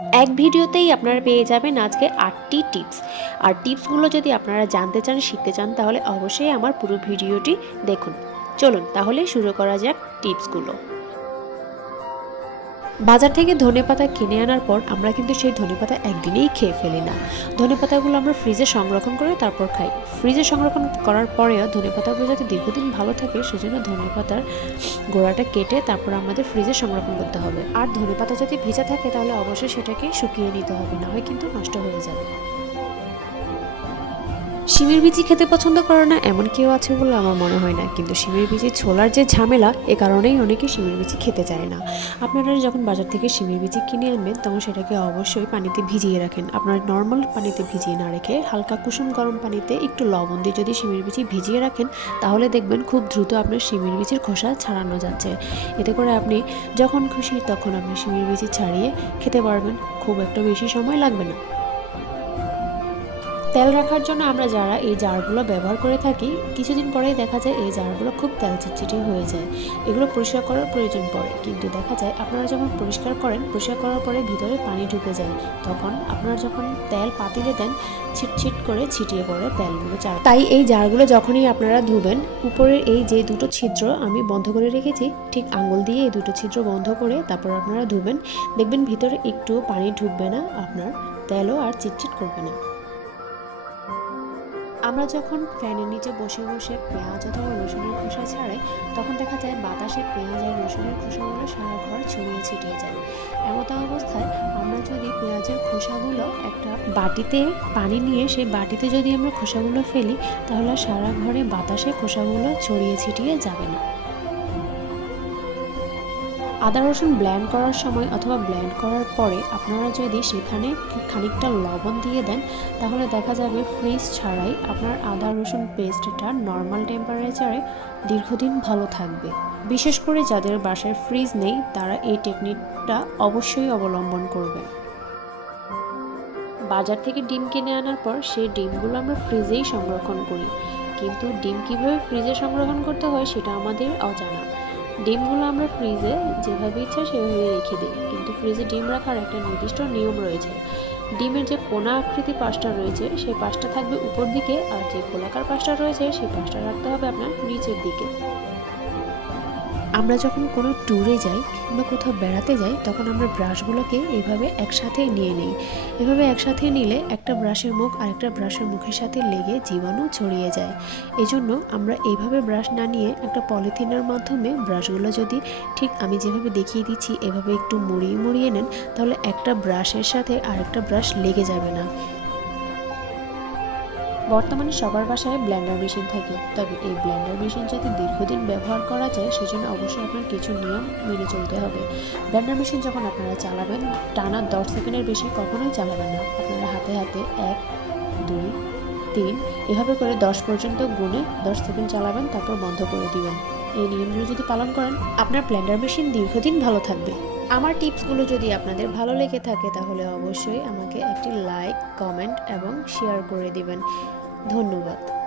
এক ভিডিওতেই আপনারা পেয়ে যাবেন আজকে আটটি টিপস। আর টিপসগুলো যদি আপনারা জানতে চান, শিখতে চান, তাহলে অবশ্যই আমার পুরো ভিডিওটি দেখুন। চলুন, তাহলে শুরু করা যাক টিপসগুলো। বাজার থেকে ধনে পাতা কিনে আনার পর আমরা কিন্তু সেই ধনে পাতা একদিনেই খেয়ে ফেলি না। ধনে পাতাগুলো আমরা ফ্রিজে সংরক্ষণ করে তারপর খাই। ফ্রিজে সংরক্ষণ করার পরেও ধনে পাতাগুলো যাতে দীর্ঘদিন ভালো থাকে, সেজন্য ধনেপাতার গোড়াটা কেটে তারপর আমাদের ফ্রিজে সংরক্ষণ করতে হবে। আর ধনে পাতা যদি ভেজা থাকে, তাহলে অবশ্যই সেটাকে শুকিয়ে নিতে হবে, না হয় কিন্তু নষ্ট হয়ে যাবে। শিমের বিচি খেতে পছন্দ করে না, এমন কেউ আছে বলে আমার মনে হয় না। কিন্তু শিমের বিচি ছোলার যে ঝামেলা, এ কারণেই অনেকে শিমের বিচি খেতে চায় না। আপনারা যখন বাজার থেকে শিমের বিচি কিনে আনবেন, তখন সেটাকে অবশ্যই পানিতে ভিজিয়ে রাখেন। আপনার নর্মাল পানিতে ভিজিয়ে না রেখে হালকা কুসুম গরম পানিতে একটু লবণ দিয়ে যদি শিমের বিচি ভিজিয়ে রাখেন, তাহলে দেখবেন খুব দ্রুত আপনার শিমের বিচির খোসা ছাড়ানো যাচ্ছে। এতে করে আপনি যখন খুশি, তখন আপনি শিমের বিচি ছাড়িয়ে খেতে পারবেন। খুব একটা বেশি সময় লাগবে না। তেল রাখার জন্য আমরা যারা এই জারগুলো ব্যবহার করে থাকি, কিছুদিন পরেই দেখা যায় এই জারগুলো খুব তেল চিটচিটে হয়ে যায়। এগুলো পরিষ্কার করার প্রয়োজন পড়ে। কিন্তু দেখা যায় আপনারা যখন পরিষ্কার করেন, পরিষ্কার করার পরে ভিতরে পানি ঢুকে যায়। তখন আপনারা যখন তেল পাতিলে দেন, ছিটছিট করে ছিটিয়ে পড়ে তেলগুলো চার। তাই এই জারগুলো যখনই আপনারা ধুবেন, উপরের এই যে দুটো ছিদ্র আমি বন্ধ করে রেখেছি, ঠিক আঙুল দিয়ে এই দুটো ছিদ্র বন্ধ করে তারপর আপনারা ধুবেন। দেখবেন ভিতরে একটু পানি ঢুকবে না, আপনার তেলও আর চিটচিট করবে না। আমরা যখন ফ্যানের নিচে বসে বসে পেঁয়াজ অথবা রসুনের খোসা ছাড়াই, তখন দেখা যায় বাতাসে পেঁয়াজ আর রসুনের খোসাগুলো সারা ঘর ছড়িয়ে ছিটিয়ে যায়। এমতো অবস্থায় আমরা যদি পেঁয়াজের খোসাগুলো একটা বাটিতে পানি নিয়ে, সেই বাটিতে যদি আমরা খোসাগুলো ফেলি, তাহলে সারা ঘরে বাতাসে খোসাগুলো ছড়িয়ে ছিটিয়ে যাবে না। আদা রসুন ব্ল্যান্ড করার সময় অথবা ব্ল্যান্ড করার পরে আপনারা যদি সেখানে খানিকটা লবণ দিয়ে দেন, তাহলে দেখা যাবে ফ্রিজ ছাড়াই আপনার আদা রসুন পেস্টটা নর্মাল টেম্পারেচারে দীর্ঘদিন ভালো থাকবে। বিশেষ করে যাদের বাসায় ফ্রিজ নেই, তারা এই টেকনিকটা অবশ্যই অবলম্বন করবে বাজার থেকে ডিম কিনে আনার পর সেই ডিমগুলো আমরা ফ্রিজেই সংরক্ষণ করি। কিন্তু ডিম কীভাবে ফ্রিজে সংরক্ষণ করতে হয়, সেটা আমাদের অজানা। ডিমগুলো আমরা ফ্রিজে যেভাবে ইচ্ছা সেভাবে রেখে দিই। কিন্তু ফ্রিজে ডিম রাখার একটা নির্দিষ্ট নিয়ম রয়েছে। ডিমের যে কোনা আকৃতি পাশটা রয়েছে, সেই পাশটা থাকবে উপর দিকে আর যে গোলাকার পাশটা রয়েছে, সেই পাশটা রাখতে হবে আপনার নিচের দিকে। আমরা যখন কোনো ট্যুরে যাই কিংবা কোথাও বেড়াতে যাই, তখন আমরা ব্রাশগুলোকে এইভাবে একসাথে নিয়ে নিই। এভাবে একসাথে নিলে একটা ব্রাশের মুখ আরেকটা ব্রাশের মুখের সাথে লেগে জীবাণু ছড়িয়ে যায়। এজন্য আমরা এইভাবে ব্রাশ না নিয়ে একটা পলিথিনের মাধ্যমে ব্রাশগুলো যদি ঠিক আমি যেভাবে দেখিয়ে দিচ্ছি, এভাবে একটু মুড়িয়ে মুড়িয়ে নেন, তাহলে একটা ব্রাশের সাথে আরেকটা ব্রাশ লেগে যাবে না। বর্তমানে সবার বাসায় ব্ল্যান্ডার মেশিন থাকে। তবে এই ব্ল্যান্ডার মেশিন যাতে দীর্ঘদিন ব্যবহার করা যায়, সেজন্য অবশ্যই আপনার কিছু নিয়ম মেনে চলতে হবে। ব্ল্যান্ডার মেশিন যখন আপনারা চালাবেন, টানা দশ সেকেন্ডের বেশি কখনোই চালাবেন না। আপনারা হাতে হাতে এক, দুই, তিন, এভাবে করে দশ পর্যন্ত গুনে দশ সেকেন্ড চালাবেন, তারপর বন্ধ করে দিবেন। এই নিয়মগুলো যদি পালন করেন, আপনার ব্ল্যান্ডার মেশিন দীর্ঘদিন ভালো থাকবে। আমার টিপসগুলো যদি আপনাদের ভালো লেগে থাকে, তাহলে অবশ্যই আমাকে একটি লাইক, কমেন্ট এবং শেয়ার করে দিবেন। ধন্যবাদ।